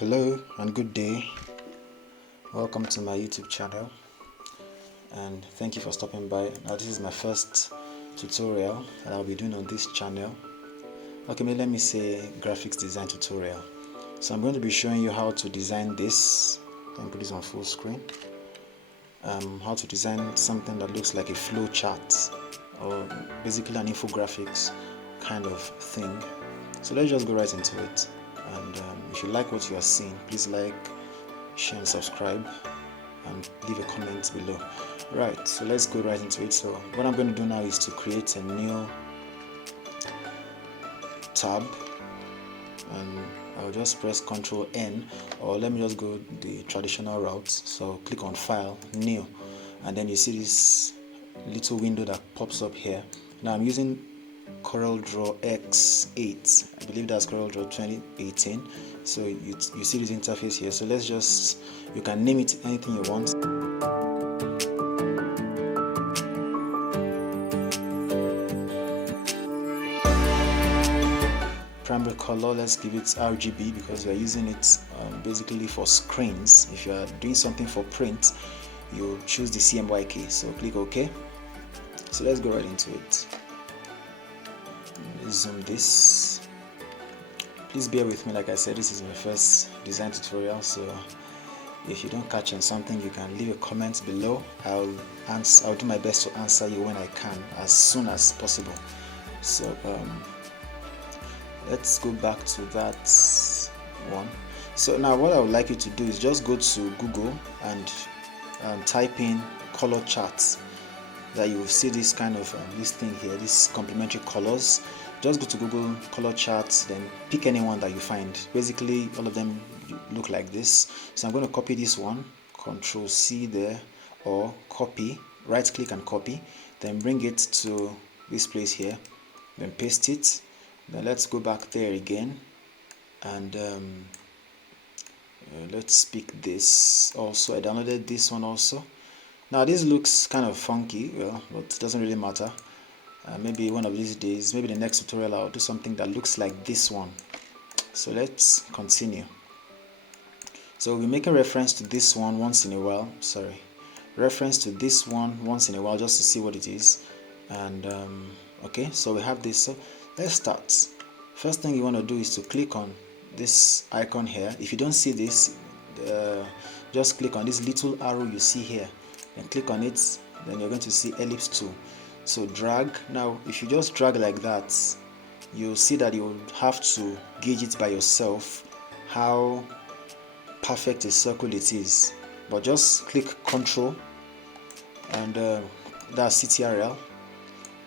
Hello and good day. Welcome to my YouTube channel and thank you for stopping by. Now this is my first tutorial that I'll be doing on this channel. Okay, let me say graphics design tutorial. So I'm going to be showing you how to design this. Let me put this on full screen. How to design something that looks like a flow chart or basically an infographics kind of thing. So let's just go right into it. And if you like what you are seeing, please like, share and subscribe and leave a comment below. Right, so let's go right into it. So what I'm going to do now is to create a new tab, and I'll just press Ctrl N, or let me just go the traditional route. So click on File, New, and then you see this little window that pops up here. Now I'm using CorelDRAW X8. I believe that's CorelDRAW 2018. So you see this interface here. So let's just, you can name it anything you want. Primary color, let's give it RGB because we are using it basically for screens. If you are doing something for print, you choose the CMYK. So click OK. So let's go right into it. Let's zoom this. Please bear with me. Like I said, this is my first design tutorial, so if you don't catch on something, you can leave a comment below. I'll do my best to answer you when I can, as soon as possible. So let's go back to that one. So now what I would like you to do is just go to Google and type in color charts. That you will see this kind of this thing here, this complementary colors. Just go to Google color charts, then pick any one that you find. Basically all of them look like this. So I'm going to copy this one, Ctrl C there, or copy, right click and copy, then bring it to this place here, then paste it. Then let's go back there again, and let's pick this also. I downloaded this one also. Now this looks kind of funky, well, but it doesn't really matter. Maybe one of these days, maybe the next tutorial, I'll do something that looks like this one. So let's continue. So we'll be making reference to this one once in a while. Reference to this one once in a while just to see what it is. And okay, so we have this. So let's start. First thing you want to do is to click on this icon here. If you don't see this, just click on this little arrow you see here and click on it. Then you're going to see ellipse tool. So drag. Now if you just drag like that, you'll see that you will have to gauge it by yourself how perfect a circle it is. But just click Ctrl and that's CTRL.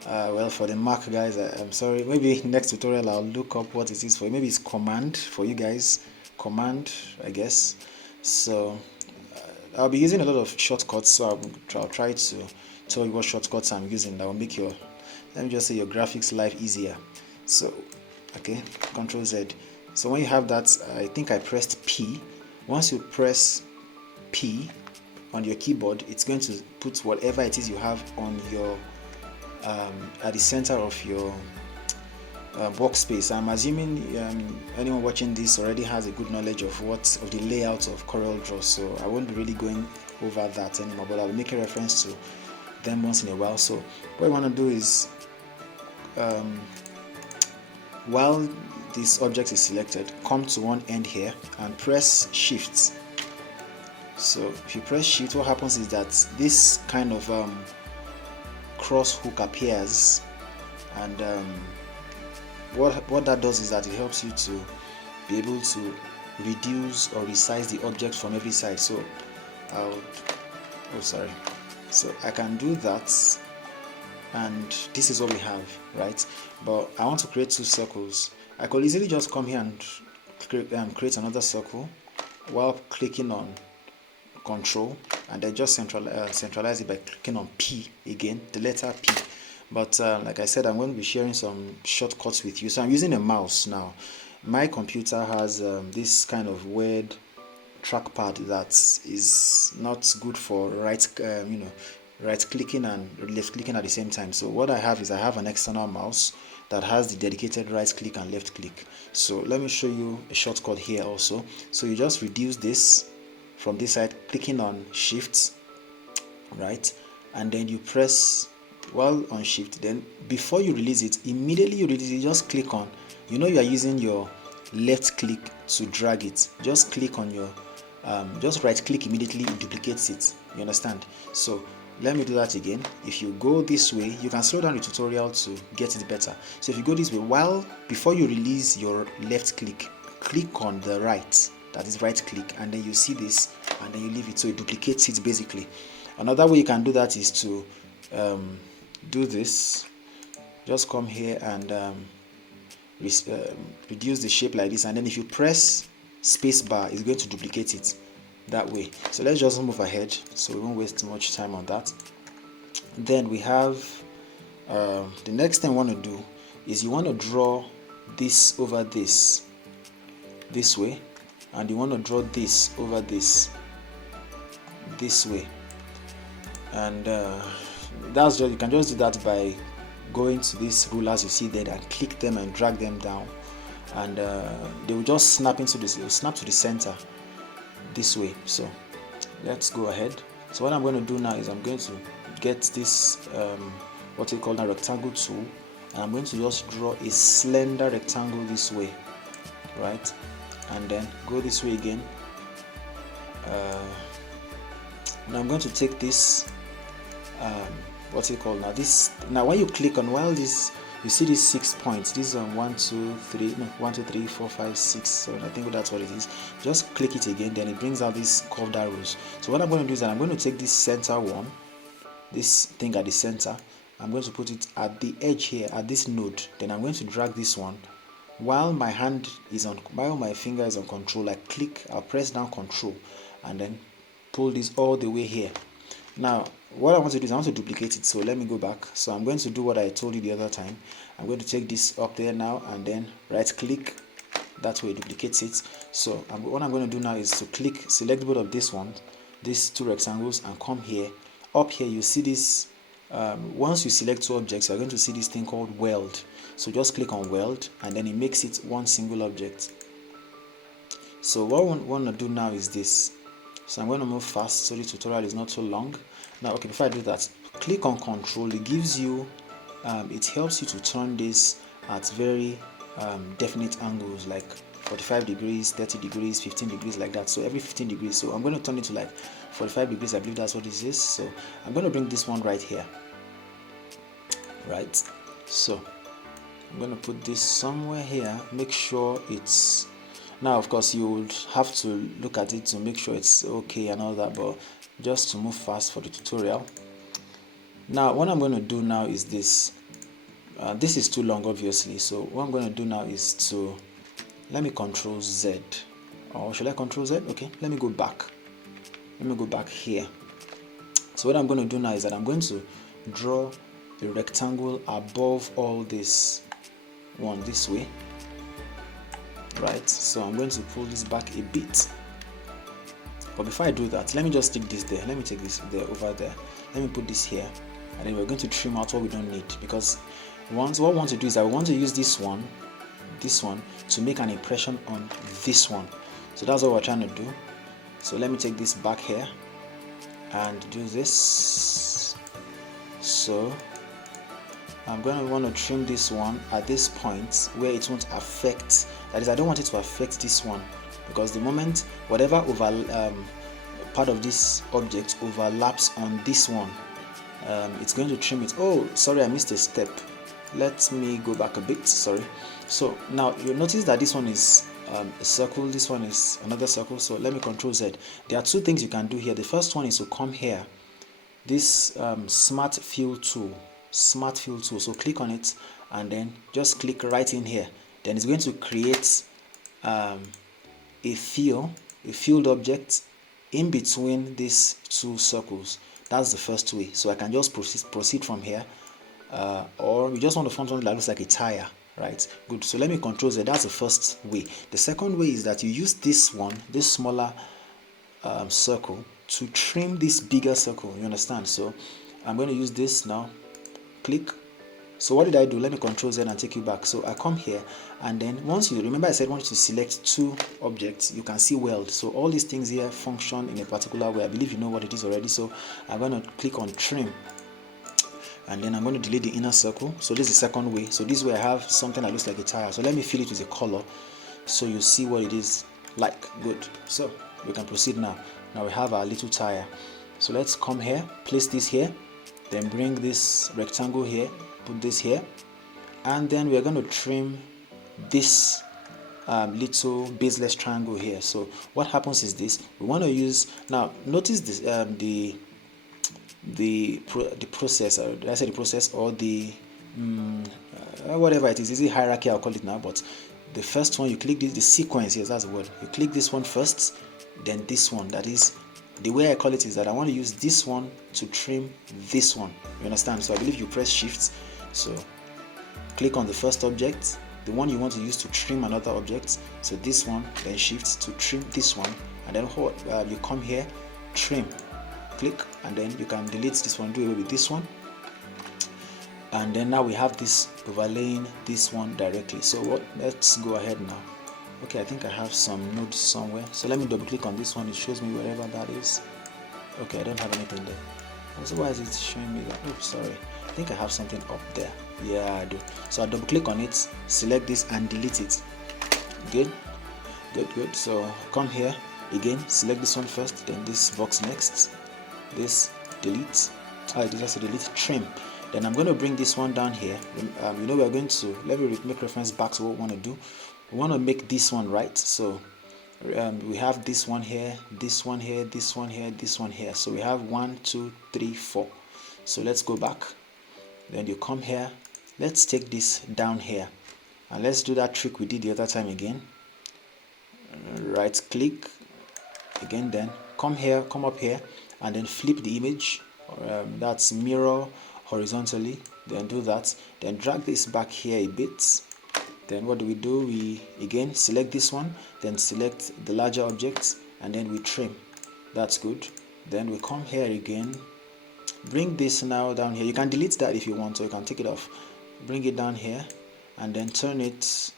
Well, for the Mac guys, I'm sorry, maybe next tutorial I'll look up what it is for you. Maybe it's command for you guys, command I guess. So I'll be using a lot of shortcuts, so I'll try to tell you what shortcuts I'm using that will make your, let me just say, your graphics life easier. So okay, Ctrl Z. So when you have that, I think I pressed P. Once you press P on your keyboard, it's going to put whatever it is you have on your at the center of your workspace. I'm assuming anyone watching this already has a good knowledge of the layout of CorelDRAW, so I won't be really going over that anymore, but I'll be making reference to them once in a while. So what I want to do is while this object is selected, come to one end here and press Shift. So if you press Shift, what happens is that this kind of cross hook appears, and what that does is that it helps you to be able to reduce or resize the object from every side. So so I can do that, and this is what we have, right? But I want to create two circles. I could easily just come here and create another circle while clicking on Control, and then just centralize it by clicking on P again, the letter P. But like I said, I'm going to be sharing some shortcuts with you. So I'm using a mouse now. My computer has this kind of weird trackpad that is not good for right clicking and left clicking at the same time. So what I have is I have an external mouse that has the dedicated right click and left click. So let me show you a shortcut here also. So you just reduce this from this side, clicking on shift, right, and then you press while on shift. Then before you release it, immediately you release it, just click on, you are using your left click to drag it, just click on your just right click, immediately it duplicates it, you understand? So let me do that again. If you go this way, you can slow down the tutorial to get it better. So if you go this way, before you release your left click, click on the right, that is right click, and then you see this, and then you leave it, so it duplicates it basically. Another way you can do that is to do this. Just come here and reduce the shape like this, and then if you press space bar, it's going to duplicate it that way. So let's just move ahead so we won't waste too much time on that. Then we have the next thing I want to do is you want to draw this over this way, and you want to draw this over this way, and that's just, you can just do that by going to these rulers you see there and click them and drag them down, and they will just snap into this, it will snap to the center this way. So let's go ahead. So what I'm going to do now is I'm going to get this what you call a rectangle tool, and I'm going to just draw a slender rectangle this way, right, and then go this way again. Now I'm going to take this now when you click on, while this, you see these 6 points, these are 1 2 3 4 5 6 7, I think that's what it is. Just click it again, then it brings out these curved arrows. So what I'm going to do is that I'm going to take this center one, this thing at the center, I'm going to put it at the edge here at this node, then I'm going to drag this one while my finger is on control. I'll press down control and then pull this all the way here. Now what I want to do is I want to duplicate it, so let me go back. So I'm going to do what I told you the other time. I'm going to take this up there now and then right click, that way it duplicates it. So what I'm going to do now is to select both of these two rectangles, and come here. Up here you see this, once you select two objects, you're going to see this thing called weld. So just click on weld, and then it makes it one single object. So what we want to do now is this. So I'm going to move fast so the tutorial is not so long. Now, okay, before I do that, click on control. It gives you, it helps you to turn this at very definite angles, like 45 degrees, 30 degrees, 15 degrees, like that. So every 15 degrees. So I'm going to turn it to like 45 degrees. I believe that's what this is. So I'm going to bring this one right here. Right. So I'm going to put this somewhere here. Make sure it's, now of course you would have to look at it to make sure it's okay and all that, but just to move fast for the tutorial. Now what I'm going to do now is this. This is too long obviously, so what I'm going to do now is to, let me control Z, or should I control Z? Okay, let me go back here. So what I'm going to do now is that I'm going to draw a rectangle above all this one this way, right? So I'm going to pull this back a bit, but before I do that, let me just stick this there. Let me take this there, over there. Let me put this here, and then we're going to trim out what we don't need, because what I want to do is I want to use this one to make an impression on this one. So that's what we're trying to do. So let me take this back here and do this. So I'm going to want to trim this one at this point where it won't affect, that is, I don't want it to affect this one, because the moment whatever part of this object overlaps on this one, it's going to trim it. Oh, sorry, I missed a step. Let me go back a bit. Sorry. So now you'll notice that this one is a circle, this one is another circle. So let me control Z. There are two things you can do here. The first one is to come here, this smart fill tool. So click on it and then just click right in here. Then it's going to create a filled object in between these two circles. That's the first way. So I can just proceed from here, or we just want to form something that looks like a tire, right? Good. So let me control Z. That's the first way. The second way is that you use this smaller circle to trim this bigger circle. You understand? So I'm going to use this now. Click, So what did I do? Let me Control Z and take you back. So I come here, and then once you remember, I said once you select two objects, you can see weld. So all these things here function in a particular way. I believe you know what it is already. So I'm going to click on trim, and then I'm going to delete the inner circle. So this is the second way. So this way I have something that looks like a tire. So let me fill it with a color so you see what it is like. Good. So we can proceed now. Now we have our little tire. So let's come here, place this here, then bring this rectangle here, put this here, and then we're going to trim this little baseless triangle here. So what happens is this: we want to use, now notice this, the process, or did I say the process, or the whatever it is it hierarchy, I'll call it now. But the first one, you click this, the sequence, yes, that's the word. You click this one first, then this one. That is, the way I call it is that I want to use this one to trim this one. You understand? So I believe you press shift, so click on the first object, the one you want to use to trim another object. So this one, then shift to trim this one, and then you come here, trim, click, and then you can delete this one, do away with this one, and then now we have this overlaying this one directly. So let's go ahead now. Okay, I think I have some nodes somewhere, so let me double click on this one. It shows me wherever that is. Okay, I don't have anything there. So why is it showing me that? Oh, sorry, I think I have something up there. Yeah, I do. So I double click on it, select this and delete it. Good. So come here again, select this one first, then this box next, this delete, this has to delete, trim. Then I'm going to bring this one down here. You know, we're going to, let me make reference back to what we want to do. We want to make this one right. So we have this one here, this one here, this one here, this one here. So we have 1, 2, 3, 4. So let's go back. Then you come here. Let's take this down here, and let's do that trick we did the other time again. Right click again, then come here, come up here, and then flip the image. That's mirror horizontally. Then do that. Then drag this back here a bit. Then what do? We again select this one, then select the larger object, and then we trim. That's good. Then we come here again, bring this now down here. You can delete that if you want, so you can take it off. Bring it down here, and then turn it.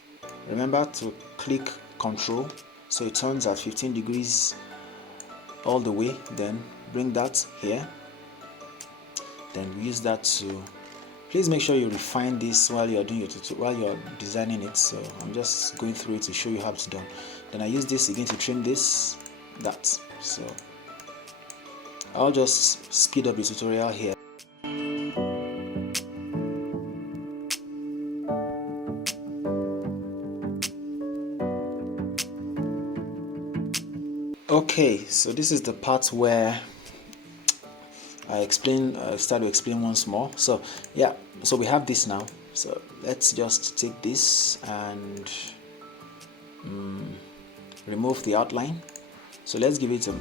Remember to click Control, so it turns at 15 degrees all the way. Then bring that here. Then use that to. Please make sure you refine this while you're doing while you're designing it. So I'm just going through it to show you how it's done. Then I use this again to trim this, that. So I'll just speed up the tutorial here. Okay, so this is the part where I start to explain once more. So yeah, so we have this now. So let's just take this and remove the outline. So let's give it a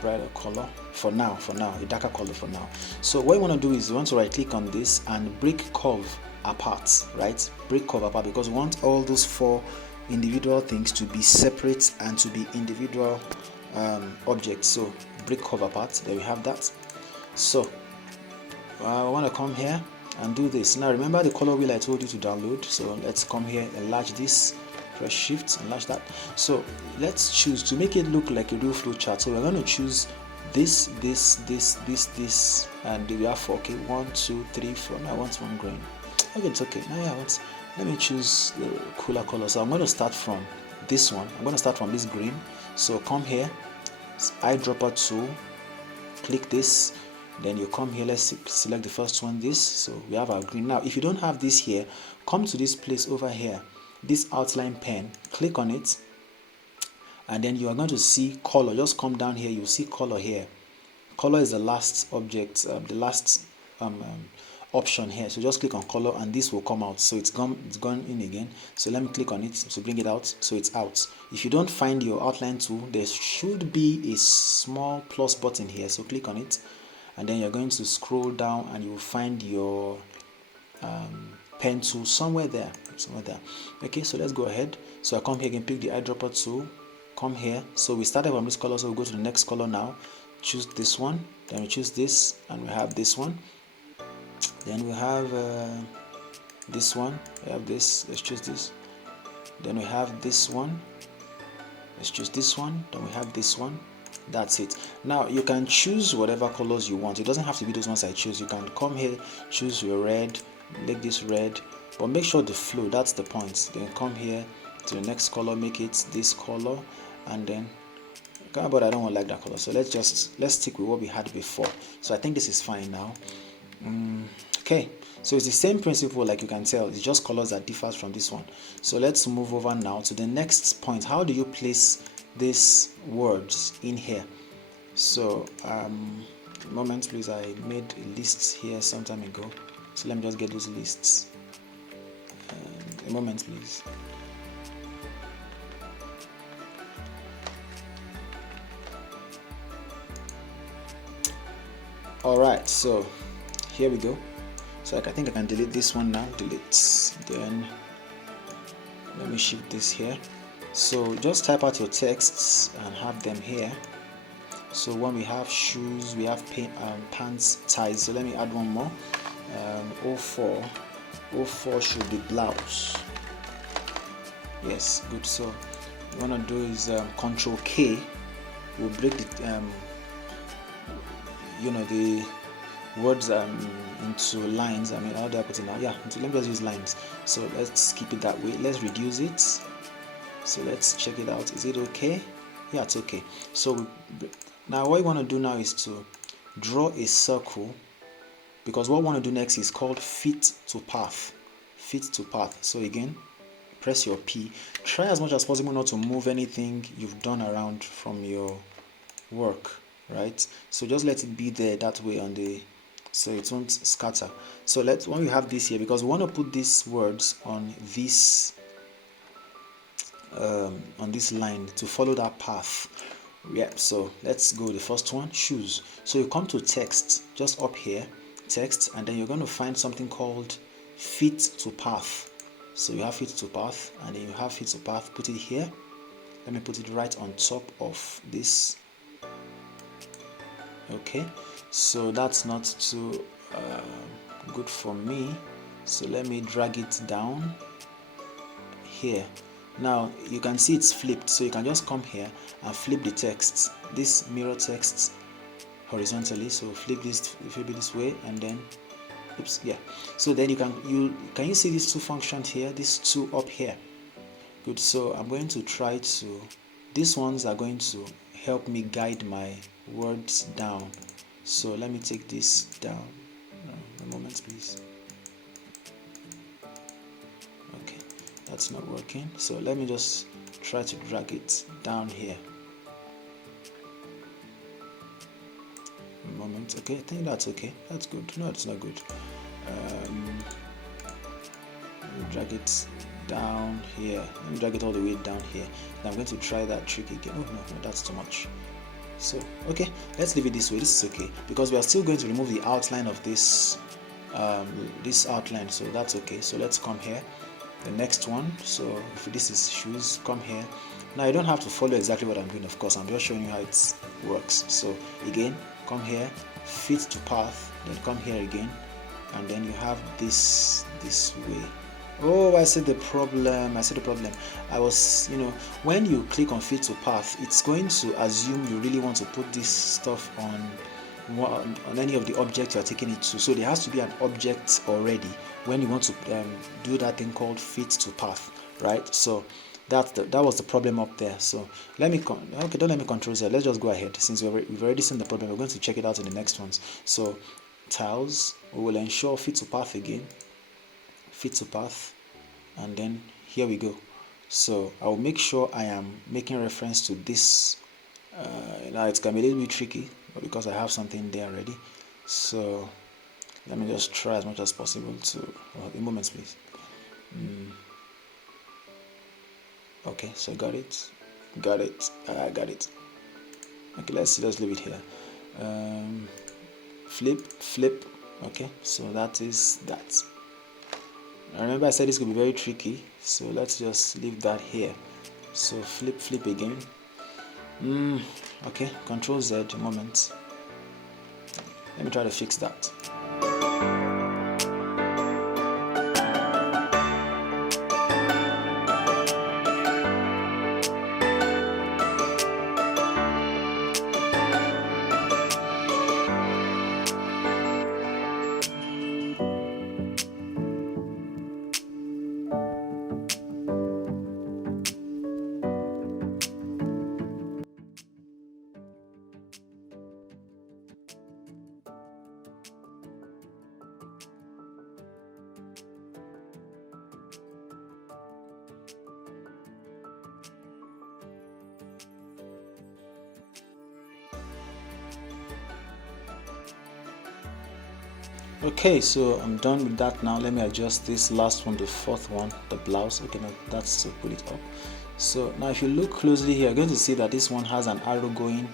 brighter color for now, a darker color for now. So what you want to do is you want to right click on this and break curve apart, right? Break curve apart, because we want all those 4 individual things to be separate and to be individual objects. So break curve apart, there we have that. So I want to come here and do this. Now remember the color wheel I told you to download. So let's come here, enlarge this, press shift, enlarge that. So let's choose to make it look like a real flow chart. So we're going to choose this, and we have 4. Okay, 1, 2, 3, 4. Now I want one green. Okay, it's okay. Now yeah, let me choose the cooler color. So I'm going to start from this one. I'm going to start from this green. So come here, eyedropper tool, click this, then you come here, let's select the first one, this. So we have our green. Now if you don't have this here, come to this place over here, this outline pen, click on it, and then you are going to see color. Just come down here, you'll see color here. Color is the last object, the last option here. So just click on color and this will come out. So it's gone in again. So let me click on it to bring it out. So it's out. If you don't find your outline tool, there should be a small plus button here. So click on it, and then you're going to scroll down and you will find your pen tool somewhere there. Okay, so let's go ahead. So I come here again, pick the eyedropper tool, come here. So we started from this color, so we'll go to the next color now. Choose this one, then we choose this, and we have this one. Then we have this one. We have this. Let's choose this. Then we have this one. Let's choose this one. Then we have this one. That's it. Now you can choose whatever colors you want. It doesn't have to be those ones I choose. You can come here, choose your red, make this red, but make sure the flow, that's the point. Then come here to the next color, make it this color, and then but I don't want like that color, so let's stick with what we had before. So I think this is fine now. Okay, so it's the same principle, like you can tell, it's just colors that differs from this one. So let's move over now to the next point. How do you place these words in here? So a moment please, I made a list here some time ago, so let me just get those lists. A moment please. Alright, so here we go. So I think I can delete this one now. Delete. Then let me shift this here. So just type out your texts and have them here. So when we have shoes, we have pants, ties. So let me add one more. 04 should be blouse. Yes, good. So what you want to do is Control K will break the the words into lines. I mean, how do I put it now? Yeah, let me just use lines. So let's keep it that way. Let's reduce it. So let's check it out. Is it okay? Yeah, it's okay. So now what you want to do now is to draw a circle, because what we want to do next is called fit to path. Fit to path. So again, press your P. Try as much as possible not to move anything you've done around from your work, right? So just let it be there that way on the, so it won't scatter. So when we have this here, because we want to put these words on this line to follow that path. Yeah, so let's go. The first one, shoes. So you come to text, just up here, text, and then you're going to find something called fit to path. So you have fit to path, and then you have fit to path. Put it here. Let me put it right on top of this. Okay, so that's not too good for me, so let me drag it down here. Now you can see it's flipped, so you can just come here and flip the text, this mirror text horizontally. So flip it this way, and then oops, yeah. So then can you see these two functions here, these two up here? Good. So I'm going to try to, these ones are going to help me guide my words down. So let me take this down. A moment please. Okay, that's not working, so let me just try to drag it down here. A moment. Okay, I think that's okay. That's good. No, it's not good. Let me drag it down here. Let me drag it all the way down here. Now I'm going to try that trick again. Oh no, that's too much. So okay, let's leave it this way. This is okay, because we are still going to remove the outline of this outline, so that's okay. So let's come here, the next one. So if this is shoes, come here. Now you don't have to follow exactly what I'm doing, of course. I'm just showing you how it works. So again, come here, fit to path, then come here again, and then you have this way. Oh, I see the problem. I was, when you click on fit to path, it's going to assume you really want to put this stuff on any of the objects you're taking it to. So there has to be an object already when you want to do that thing called fit to path, right? So that was the problem up there. So let me okay, don't let me control Z. Let's just go ahead. Since we've already seen the problem, we're going to check it out in the next ones. So tiles, we will ensure fit to path again. Fit to path, and then here we go. So I'll make sure I am making reference to this. Now it's gonna be a little bit tricky, but because I have something there already, so let me just try as much as possible to a moment please. Okay, so got it. I got it. Okay, let's just leave it here. Flip. Okay, so that is that. I remember I said this could be very tricky, so let's just leave that here. So flip again. Okay, Control Z, a moment. Let me try to fix that. Okay, so I'm done with that now. Let me adjust this last one, the fourth one, the blouse. Okay, now that's to put it up. So now if you look closely here, you're going to see that this one has an arrow going,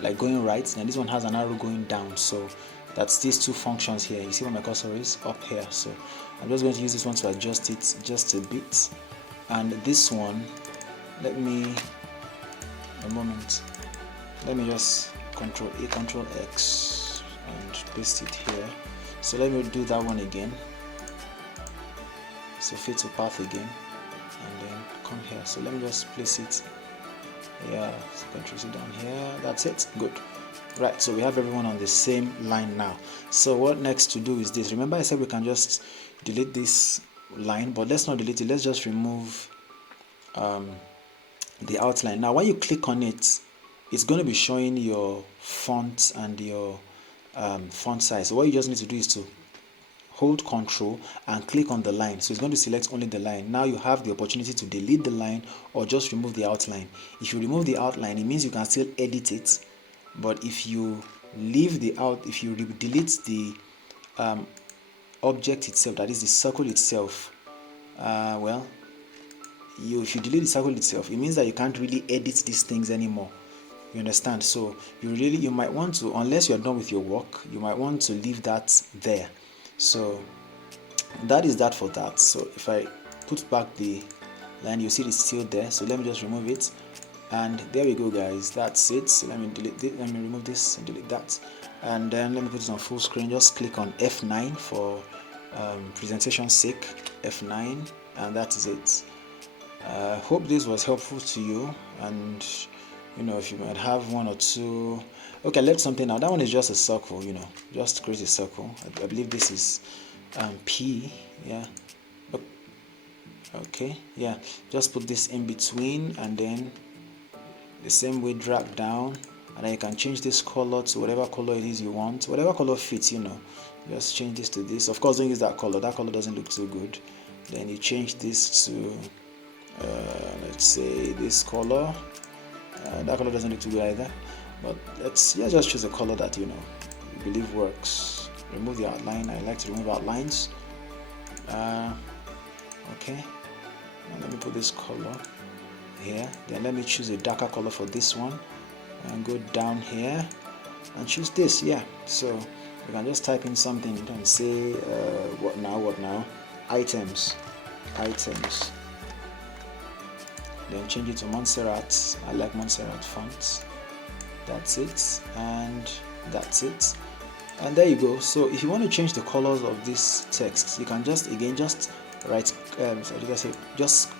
like going right, and this one has an arrow going down. So that's these two functions here. You see where my cursor is? Up here. So I'm just going to use this one to adjust it just a bit. And this one, let me, a moment, let me just Control A, Control X and paste it here. So let me do that one again. So fit to path again, and then come here. So let me just place it here. So Control C down here. That's it. Good. Right. So we have everyone on the same line now. So what next to do is this. Remember I said we can just delete this line, but let's not delete it. Let's just remove the outline. Now when you click on it, it's going to be showing your font and your font size. So what you just need to do is to hold Control and click on the line. So it's going to select only the line. Now you have the opportunity to delete the line or just remove the outline. If you remove the outline, it means you can still edit it, but if you leave the if you delete the object itself, that is the circle itself, well, if you delete the circle itself, it means that you can't really edit these things anymore. You understand? So you might want to, unless you're done with your work, you might want to leave that there. So that is that for that. So if I put back the line, you see it's still there. So let me just remove it, and there we go, guys. That's it. So let me delete it. Let me remove this and delete that, and then let me put it on full screen. Just click on F9 for presentation sake. F9, and that is it. Hope this was helpful to you, and if you might have one or two. Okay, I left something out. That one is just a circle, just create a circle. I believe this is P, yeah. Okay, yeah, just put this in between, and then the same way drag down, and then you can change this color to whatever color it is you want, whatever color fits, just change this to this. Of course, don't use that color doesn't look so good. Then you change this to let's say this color. That color doesn't look too good either, but let's just choose a color that you believe works. Remove the outline. I like to remove outlines. Okay, now let me put this color here. Then let me choose a darker color for this one, and go down here and choose this. Yeah, so you can just type in something and say what now, items. Then change it to Montserrat. I like Montserrat fonts. That's it, and that's it, and there you go. So if you want to change the colors of this text, you can just write just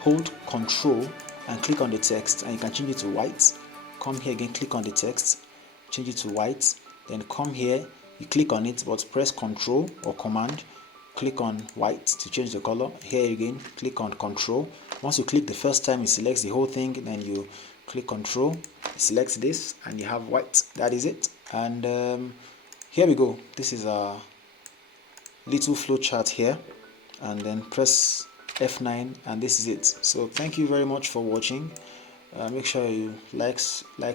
hold Control and click on the text, and you can change it to white. Come here again, click on the text, change it to white, then come here, you click on it, but press Control or Command, click on white to change the color. Here again, click on Control. Once you click the first time, it selects the whole thing. Then you click Control, it selects this, and you have white. That is it. And here we go. This is a little flow chart here, and then press F9, and this is it. So thank you very much for watching. Make sure you like,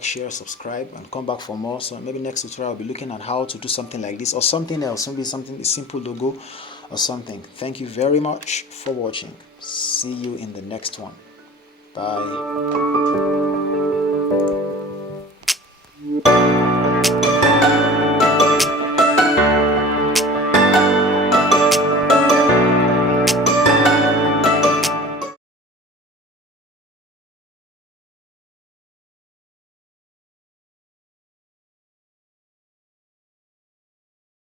share, subscribe, and come back for more. So maybe next tutorial I'll be looking at how to do something like this or something else, maybe a simple logo or something. Thank you very much for watching. See you in the next one. Bye.